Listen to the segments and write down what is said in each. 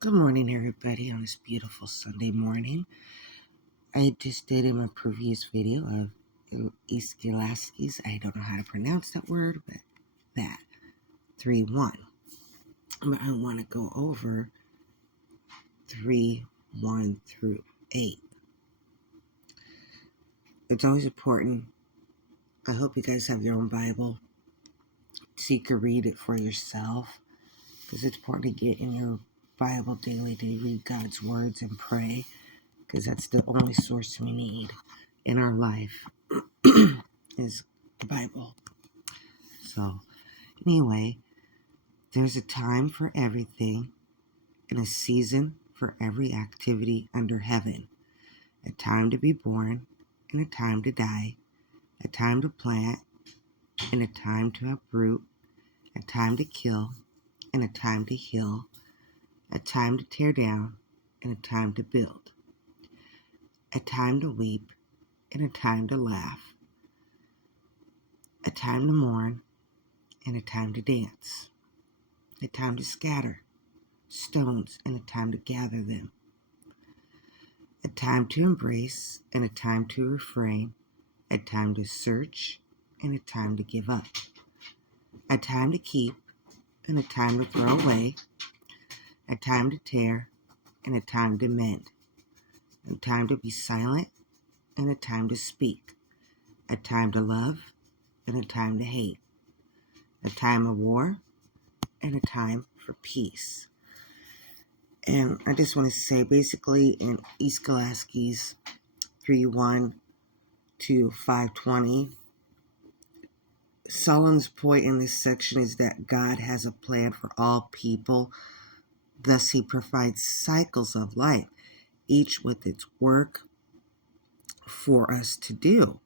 Good morning, everybody, on this beautiful Sunday morning. I just did in my previous video of Ecclesiastes. I don't know how to pronounce that word, but that 3:1. But I want to go over 3:1 through 8. It's always important. I hope you guys have your own Bible so you can read it for yourself, because it's important to get in your Bible daily to read God's words and pray, because that's the only source we need in our life is the Bible. So anyway, there's a time for everything and a season for every activity under heaven. A time to be born and a time to die. A time to plant and a time to uproot. A time to kill and a time to heal. A time to tear down and a time to build. A time to weep and a time to laugh. A time to mourn and a time to dance. A time to scatter stones and a time to gather them. A time to embrace and a time to refrain. A time to search and a time to give up. A time to keep and a time to throw away. A time to tear and a time to mend. A time to be silent and a time to speak. A time to love and a time to hate. A time of war and a time for peace. And I just want to say, basically, in Ecclesiastes 3:1 to 5:20, Solomon's point in this section is that God has a plan for all people. Thus, he provides cycles of life, each with its work for us to do.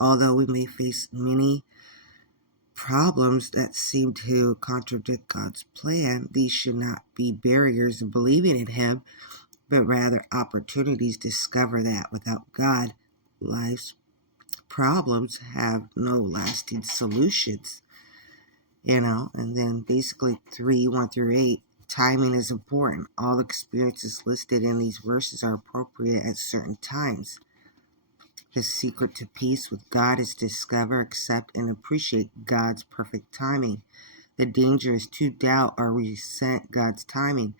Although we may face many problems that seem to contradict God's plan, these should not be barriers in believing in him, but rather opportunities to discover that without God, life's problems have no lasting solutions. And then basically 3:1 through 8, timing is important. All experiences listed in these verses are appropriate at certain times. The secret to peace with God is to discover, accept, and appreciate God's perfect timing. The danger is to doubt or resent God's timing.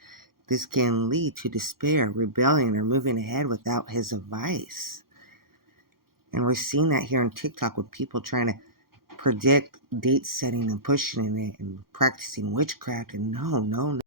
This can lead to despair, rebellion, or moving ahead without his advice. And we're seeing that here on TikTok with people trying to predict date setting and pushing it and practicing witchcraft. And no.